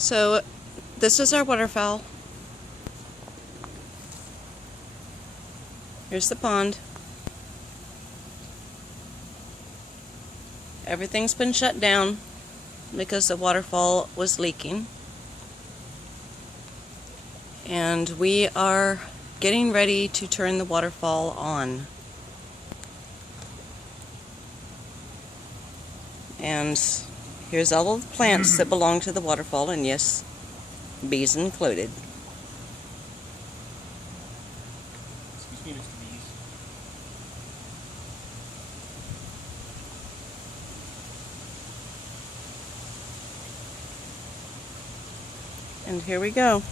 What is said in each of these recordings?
So this is our waterfowl. Here's the pond. Everything's been shut down because the waterfall was leaking. And we are getting ready to turn the waterfall on. And here's all of the plants that belong to the waterfall, and yes, bees included. Excuse me, Mr. Bees. And here we go.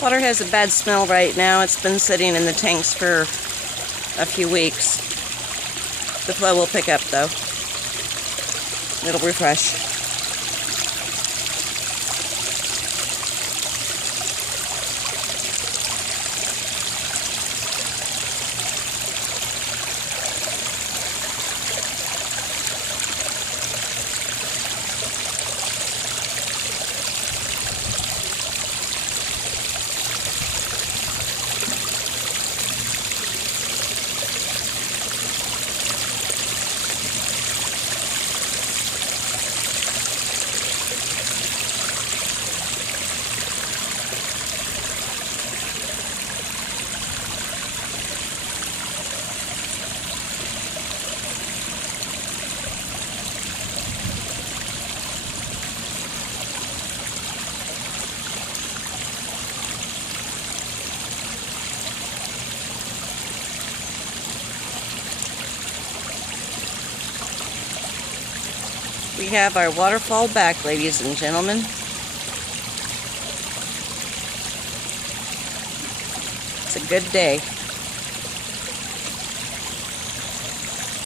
Water has a bad smell right now. It's been sitting in the tanks for a few weeks. The flow will pick up though. It'll refresh. We have our waterfall back, ladies and gentlemen. It's a good day.